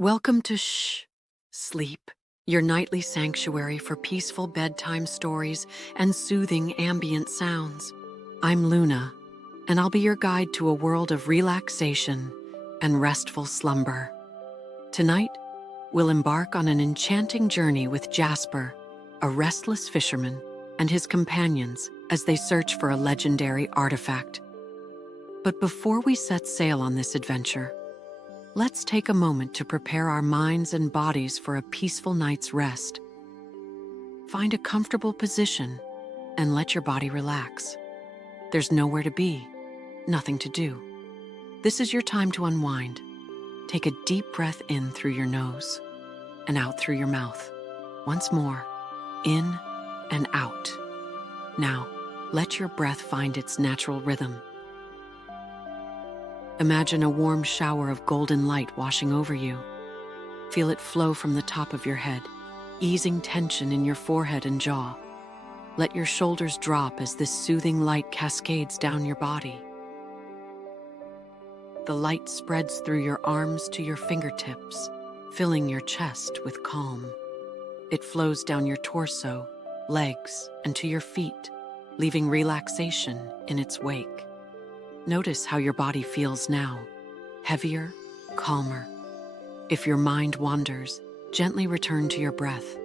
Welcome to Shh Sleep, your nightly sanctuary for peaceful bedtime stories and soothing ambient sounds. I'm Luna, and I'll be your guide to a world of relaxation and restful slumber. Tonight, we'll embark on an enchanting journey with Jasper, a restless fisherman, and his companions as they search for a legendary artifact. But before we set sail on this adventure, let's take a moment to prepare our minds and bodies for a peaceful night's rest. Find a comfortable position and let your body relax. There's nowhere to be, nothing to do. This is your time to unwind. Take a deep breath in through your nose and out through your mouth. Once more, in and out. Now, let your breath find its natural rhythm. Imagine a warm shower of golden light washing over you. Feel it flow from the top of your head, easing tension in your forehead and jaw. Let your shoulders drop as this soothing light cascades down your body. The light spreads through your arms to your fingertips, filling your chest with calm. It flows down your torso, legs, and to your feet, leaving relaxation in its wake. Notice how your body feels now, heavier, calmer. If your mind wanders, gently return to your breath.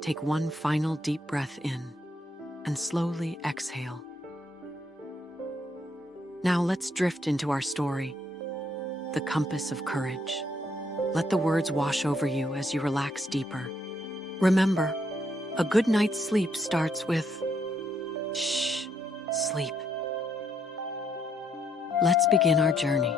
Take one final deep breath in and slowly exhale. Now let's drift into our story, The Compass of Courage. Let the words wash over you as you relax deeper. Remember, a good night's sleep starts with Shh Sleep. Let's begin our journey.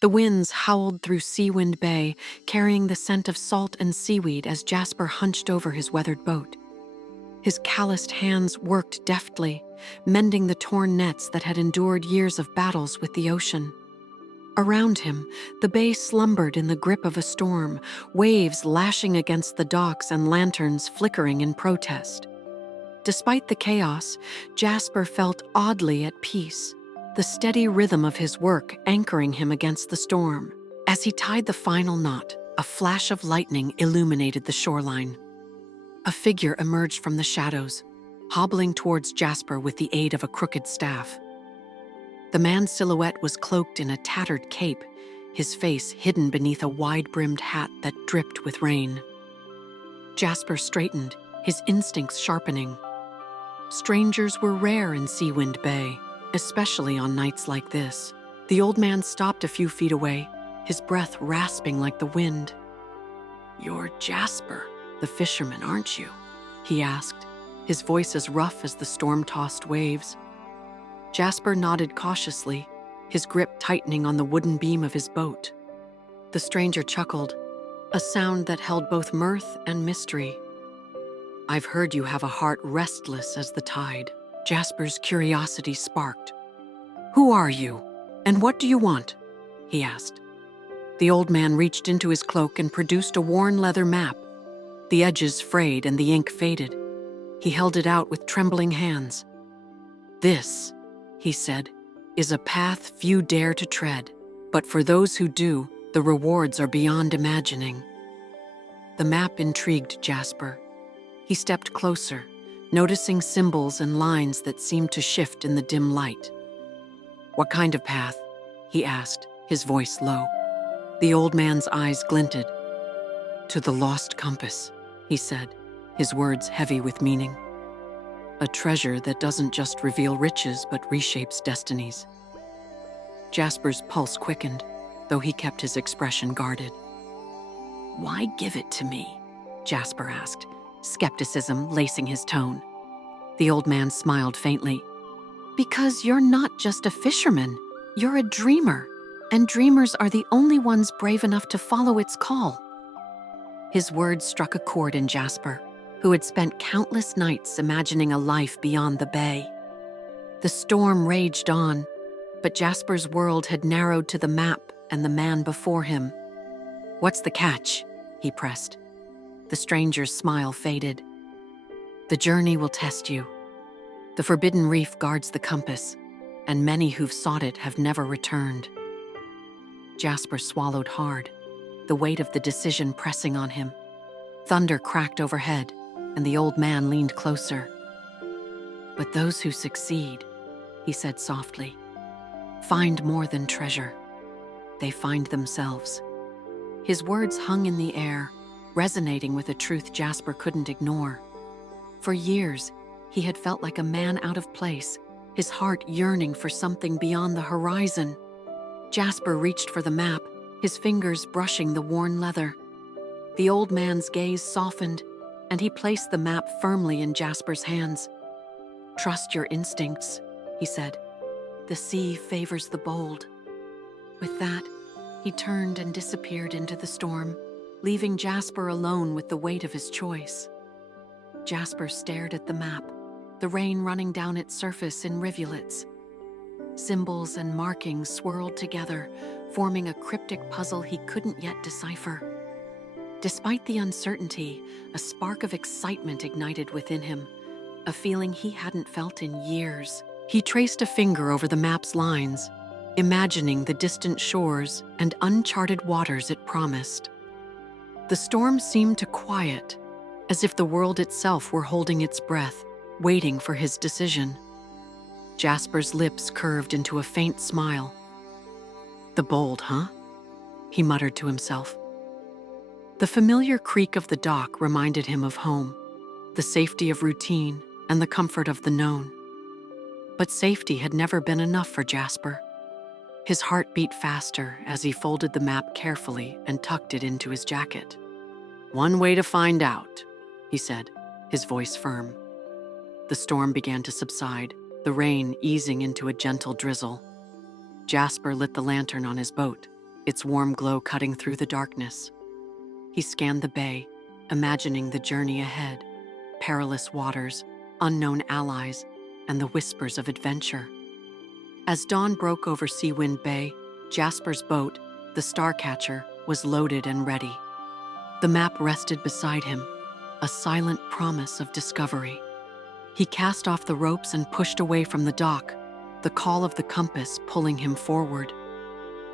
The winds howled through Seawind Bay, carrying the scent of salt and seaweed as Jasper hunched over his weathered boat. His calloused hands worked deftly, mending the torn nets that had endured years of battles with the ocean. Around him, the bay slumbered in the grip of a storm, waves lashing against the docks and lanterns flickering in protest. Despite the chaos, Jasper felt oddly at peace, the steady rhythm of his work anchoring him against the storm. As he tied the final knot, a flash of lightning illuminated the shoreline. A figure emerged from the shadows, hobbling towards Jasper with the aid of a crooked staff. The man's silhouette was cloaked in a tattered cape, his face hidden beneath a wide-brimmed hat that dripped with rain. Jasper straightened, his instincts sharpening. Strangers were rare in Seawind Bay, especially on nights like this. The old man stopped a few feet away, his breath rasping like the wind. "You're Jasper, the fisherman, aren't you?" he asked, his voice as rough as the storm-tossed waves. Jasper nodded cautiously, his grip tightening on the wooden beam of his boat. The stranger chuckled, a sound that held both mirth and mystery. "I've heard you have a heart restless as the tide." Jasper's curiosity sparked. "Who are you, and what do you want?" he asked. The old man reached into his cloak and produced a worn leather map. The edges frayed and the ink faded. He held it out with trembling hands. "This," he said, "is a path few dare to tread, but for those who do, the rewards are beyond imagining." The map intrigued Jasper. He stepped closer, noticing symbols and lines that seemed to shift in the dim light. "What kind of path?" he asked, his voice low. The old man's eyes glinted. "To the lost compass," he said, his words heavy with meaning. "A treasure that doesn't just reveal riches but reshapes destinies." Jasper's pulse quickened, though he kept his expression guarded. "Why give it to me?" Jasper asked, skepticism lacing his tone. The old man smiled faintly. "Because you're not just a fisherman, you're a dreamer, and dreamers are the only ones brave enough to follow its call." His words struck a chord in Jasper, who had spent countless nights imagining a life beyond the bay. The storm raged on, but Jasper's world had narrowed to the map and the man before him. "What's the catch?" he pressed. The stranger's smile faded. "The journey will test you. The forbidden reef guards the compass, and many who've sought it have never returned. Jasper swallowed hard, the weight of the decision pressing on him. Thunder cracked overhead, and the old man leaned closer. "But those who succeed," he said softly, "find more than treasure. They find themselves." His words hung in the air, resonating with a truth Jasper couldn't ignore. For years, he had felt like a man out of place, his heart yearning for something beyond the horizon. Jasper reached for the map, his fingers brushing the worn leather. The old man's gaze softened, and he placed the map firmly in Jasper's hands. "Trust your instincts," he said. "The sea favors the bold." With that, he turned and disappeared into the storm, leaving Jasper alone with the weight of his choice. Jasper stared at the map, the rain running down its surface in rivulets. Symbols and markings swirled together, forming a cryptic puzzle he couldn't yet decipher. Despite the uncertainty, a spark of excitement ignited within him, a feeling he hadn't felt in years. He traced a finger over the map's lines, imagining the distant shores and uncharted waters it promised. The storm seemed to quiet, as if the world itself were holding its breath, waiting for his decision. Jasper's lips curved into a faint smile. "The bold, huh?" he muttered to himself. The familiar creak of the dock reminded him of home, the safety of routine and the comfort of the known. But safety had never been enough for Jasper. His heart beat faster as he folded the map carefully and tucked it into his jacket. "One way to find out," he said, his voice firm. The storm began to subside, the rain easing into a gentle drizzle. Jasper lit the lantern on his boat, its warm glow cutting through the darkness. He scanned the bay, imagining the journey ahead, perilous waters, unknown allies, and the whispers of adventure. As dawn broke over Seawind Bay, Jasper's boat, the Starcatcher, was loaded and ready. The map rested beside him, a silent promise of discovery. He cast off the ropes and pushed away from the dock, the call of the compass pulling him forward.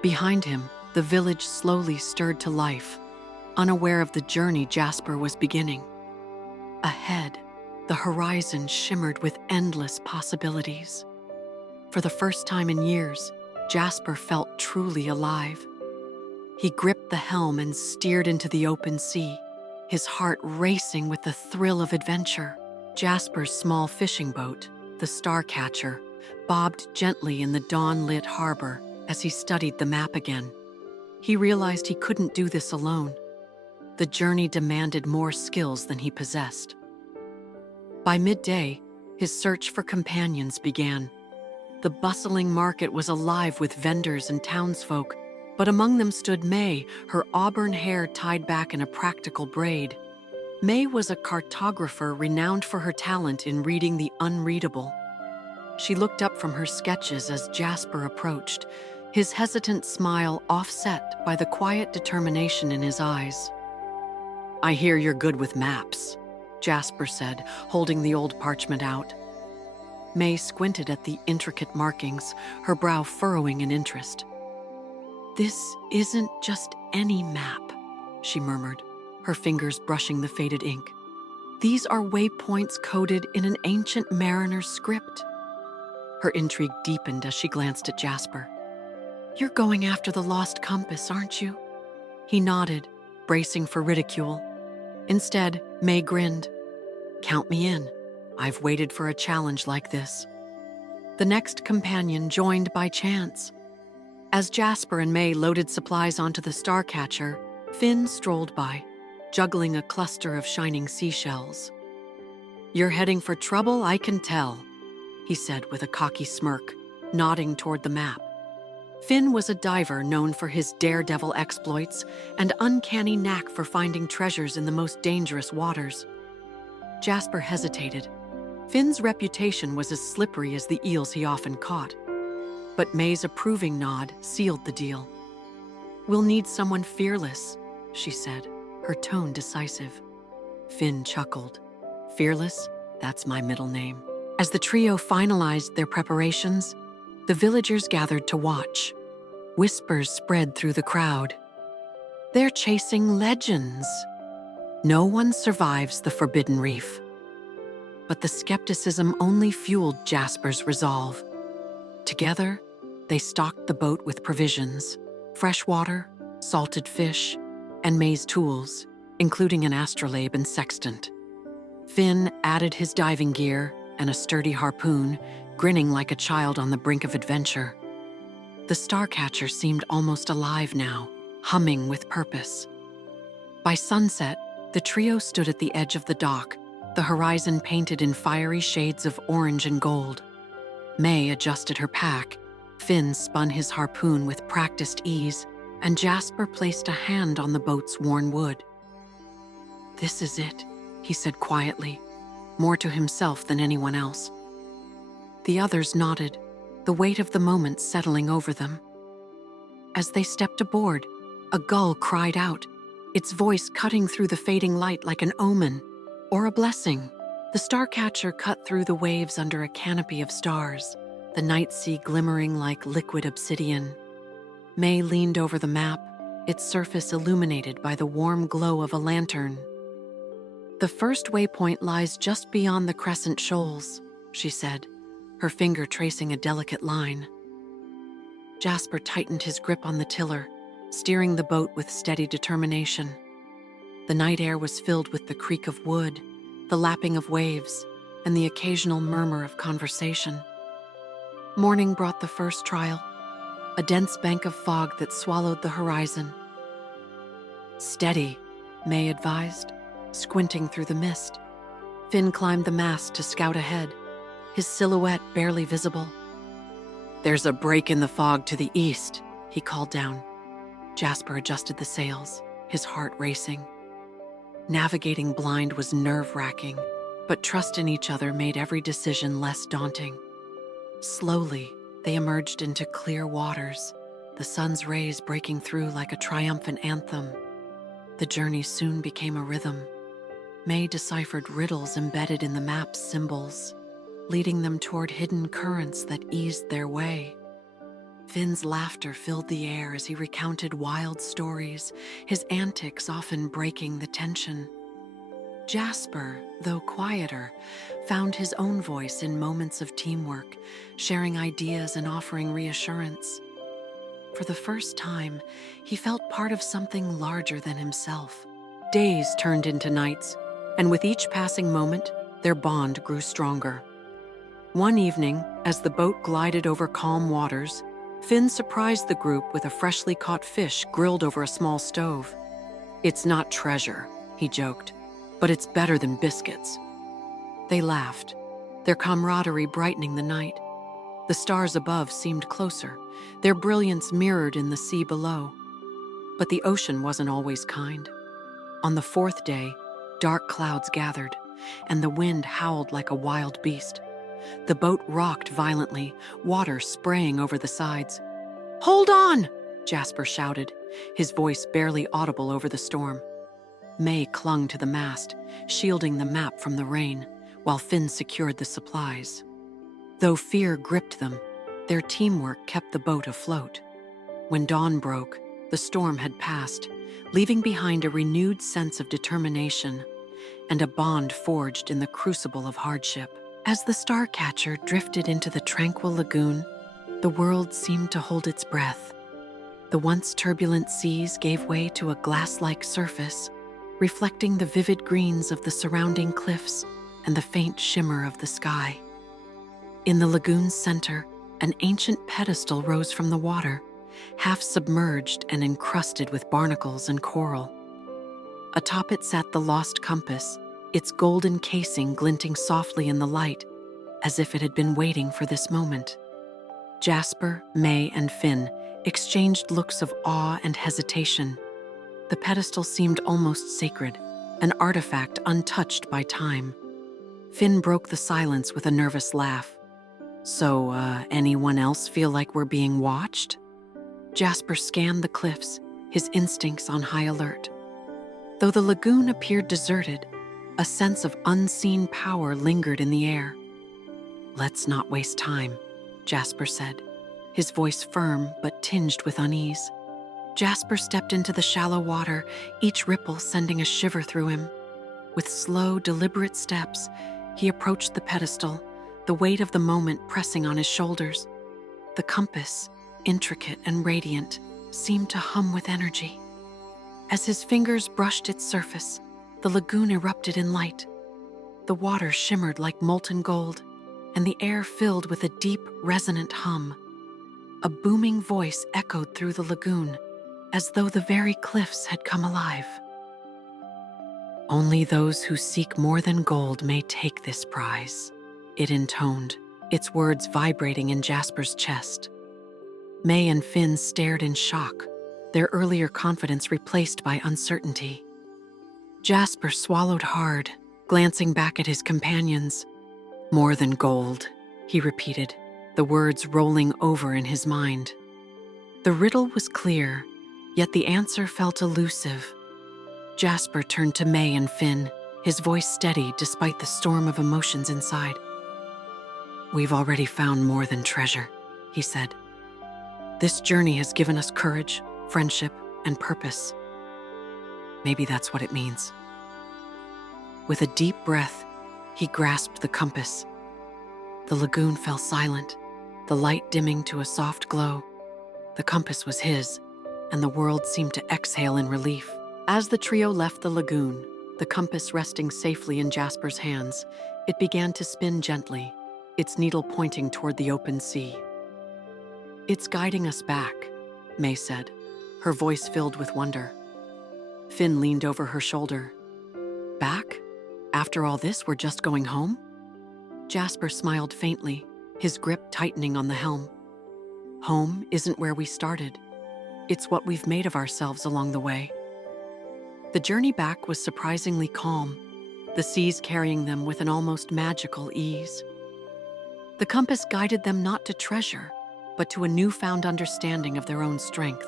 Behind him, the village slowly stirred to life, unaware of the journey Jasper was beginning. Ahead, the horizon shimmered with endless possibilities. For the first time in years, Jasper felt truly alive. He gripped the helm and steered into the open sea, his heart racing with the thrill of adventure. Jasper's small fishing boat, the Starcatcher, bobbed gently in the dawn-lit harbor as he studied the map again. He realized he couldn't do this alone. The journey demanded more skills than he possessed. By midday, his search for companions began. The bustling market was alive with vendors and townsfolk, but among them stood May, her auburn hair tied back in a practical braid. May was a cartographer renowned for her talent in reading the unreadable. She looked up from her sketches as Jasper approached, his hesitant smile offset by the quiet determination in his eyes. "I hear you're good with maps," Jasper said, holding the old parchment out. May squinted at the intricate markings, her brow furrowing in interest. "This isn't just any map," she murmured, her fingers brushing the faded ink. "These are waypoints coded in an ancient mariner's script." Her intrigue deepened as she glanced at Jasper. "You're going after the lost compass, aren't you?" He nodded, bracing for ridicule. Instead, May grinned. "Count me in. I've waited for a challenge like this." The next companion joined by chance. As Jasper and May loaded supplies onto the Starcatcher, Finn strolled by, juggling a cluster of shining seashells. "You're heading for trouble, I can tell," he said with a cocky smirk, nodding toward the map. Finn was a diver known for his daredevil exploits and uncanny knack for finding treasures in the most dangerous waters. Jasper hesitated. Finn's reputation was as slippery as the eels he often caught. But May's approving nod sealed the deal. "We'll need someone fearless," she said, her tone decisive. Finn chuckled. "Fearless? That's my middle name." As the trio finalized their preparations, the villagers gathered to watch. Whispers spread through the crowd. They're chasing legends. No one survives the Forbidden Reef. But the skepticism only fueled Jasper's resolve. Together, they stocked the boat with provisions, fresh water, salted fish, and May's tools, including an astrolabe and sextant. Finn added his diving gear and a sturdy harpoon, grinning like a child on the brink of adventure. The starcatcher seemed almost alive now, humming with purpose. By sunset, the trio stood at the edge of the dock, the horizon painted in fiery shades of orange and gold. May adjusted her pack, Finn spun his harpoon with practiced ease, and Jasper placed a hand on the boat's worn wood. "This is it," he said quietly, more to himself than anyone else. The others nodded, the weight of the moment settling over them. As they stepped aboard, a gull cried out, its voice cutting through the fading light like an omen or a blessing. The starcatcher cut through the waves under a canopy of stars, the night sea glimmering like liquid obsidian. May leaned over the map, its surface illuminated by the warm glow of a lantern. "The first waypoint lies just beyond the crescent shoals," she said, her finger tracing a delicate line. Jasper tightened his grip on the tiller, steering the boat with steady determination. The night air was filled with the creak of wood, the lapping of waves, and the occasional murmur of conversation. Morning brought the first trial, a dense bank of fog that swallowed the horizon. "Steady," May advised, squinting through the mist. Finn climbed the mast to scout ahead, his silhouette barely visible. "There's a break in the fog to the east," he called down. Jasper adjusted the sails, his heart racing. Navigating blind was nerve-wracking, but trust in each other made every decision less daunting. Slowly, they emerged into clear waters, the sun's rays breaking through like a triumphant anthem. The journey soon became a rhythm. May deciphered riddles embedded in the map's symbols, leading them toward hidden currents that eased their way. Finn's laughter filled the air as he recounted wild stories, his antics often breaking the tension. Jasper, though quieter, found his own voice in moments of teamwork, sharing ideas and offering reassurance. For the first time, he felt part of something larger than himself. Days turned into nights, and with each passing moment, their bond grew stronger. One evening, as the boat glided over calm waters, Finn surprised the group with a freshly caught fish grilled over a small stove. "It's not treasure," he joked, "but it's better than biscuits." They laughed, their camaraderie brightening the night. The stars above seemed closer, their brilliance mirrored in the sea below. But the ocean wasn't always kind. On the fourth day, dark clouds gathered, and the wind howled like a wild beast. The boat rocked violently, water spraying over the sides. "Hold on!" Jasper shouted, his voice barely audible over the storm. May clung to the mast, shielding the map from the rain, while Finn secured the supplies. Though fear gripped them, their teamwork kept the boat afloat. When dawn broke, the storm had passed, leaving behind a renewed sense of determination and a bond forged in the crucible of hardship. As the starcatcher drifted into the tranquil lagoon, the world seemed to hold its breath. The once turbulent seas gave way to a glass-like surface, reflecting the vivid greens of the surrounding cliffs and the faint shimmer of the sky. In the lagoon's center, an ancient pedestal rose from the water, half submerged and encrusted with barnacles and coral. Atop it sat the lost compass, its golden casing glinting softly in the light, as if it had been waiting for this moment. Jasper, May, and Finn exchanged looks of awe and hesitation. The pedestal seemed almost sacred, an artifact untouched by time. Finn broke the silence with a nervous laugh. "So, anyone else feel like we're being watched?" Jasper scanned the cliffs, his instincts on high alert. Though the lagoon appeared deserted, a sense of unseen power lingered in the air. "Let's not waste time," Jasper said, his voice firm but tinged with unease. Jasper stepped into the shallow water, each ripple sending a shiver through him. With slow, deliberate steps, he approached the pedestal, the weight of the moment pressing on his shoulders. The compass, intricate and radiant, seemed to hum with energy. As his fingers brushed its surface, the lagoon erupted in light. The water shimmered like molten gold, and the air filled with a deep, resonant hum. A booming voice echoed through the lagoon, as though the very cliffs had come alive. "Only those who seek more than gold may take this prize," it intoned, its words vibrating in Jasper's chest. May and Finn stared in shock, their earlier confidence replaced by uncertainty. Jasper swallowed hard, glancing back at his companions. "More than gold," he repeated, the words rolling over in his mind. The riddle was clear, yet the answer felt elusive. Jasper turned to May and Finn, his voice steady despite the storm of emotions inside. "We've already found more than treasure," he said. "This journey has given us courage, friendship, and purpose. Maybe that's what it means." With a deep breath, he grasped the compass. The lagoon fell silent, the light dimming to a soft glow. The compass was his, and the world seemed to exhale in relief. As the trio left the lagoon, the compass resting safely in Jasper's hands, it began to spin gently, its needle pointing toward the open sea. "It's guiding us back," May said, her voice filled with wonder. Finn leaned over her shoulder. "Back? After all this, we're just going home?" Jasper smiled faintly, his grip tightening on the helm. "Home isn't where we started. It's what we've made of ourselves along the way." The journey back was surprisingly calm, the seas carrying them with an almost magical ease. The compass guided them not to treasure, but to a newfound understanding of their own strength.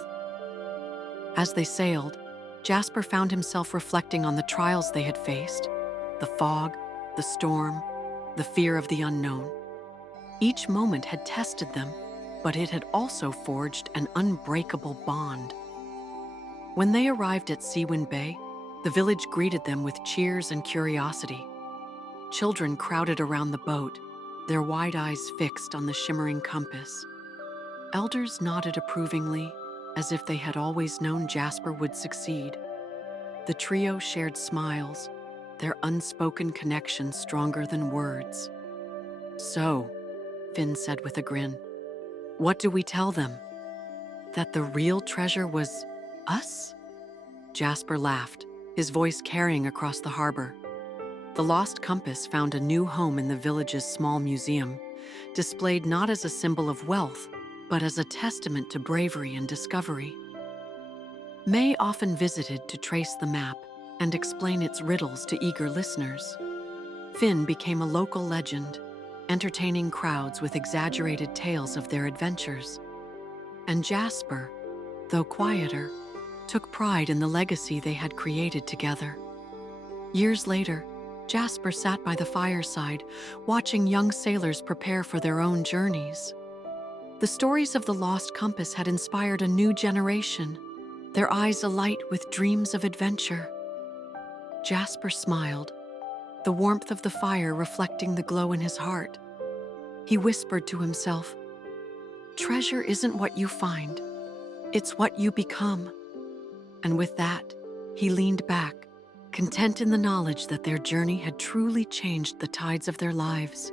As they sailed, Jasper found himself reflecting on the trials they had faced, the fog, the storm, the fear of the unknown. Each moment had tested them, but it had also forged an unbreakable bond. When they arrived at Seawind Bay, the village greeted them with cheers and curiosity. Children crowded around the boat, their wide eyes fixed on the shimmering compass. Elders nodded approvingly, as if they had always known Jasper would succeed. The trio shared smiles, their unspoken connection stronger than words. "So," Finn said with a grin, "what do we tell them? That the real treasure was us?" Jasper laughed, his voice carrying across the harbor. The lost compass found a new home in the village's small museum, displayed not as a symbol of wealth, but as a testament to bravery and discovery. May often visited to trace the map and explain its riddles to eager listeners. Finn became a local legend, entertaining crowds with exaggerated tales of their adventures. And Jasper, though quieter, took pride in the legacy they had created together. Years later, Jasper sat by the fireside, watching young sailors prepare for their own journeys. The stories of the lost compass had inspired a new generation, their eyes alight with dreams of adventure. Jasper smiled, the warmth of the fire reflecting the glow in his heart. He whispered to himself, "Treasure isn't what you find, it's what you become." And with that, he leaned back, content in the knowledge that their journey had truly changed the tides of their lives.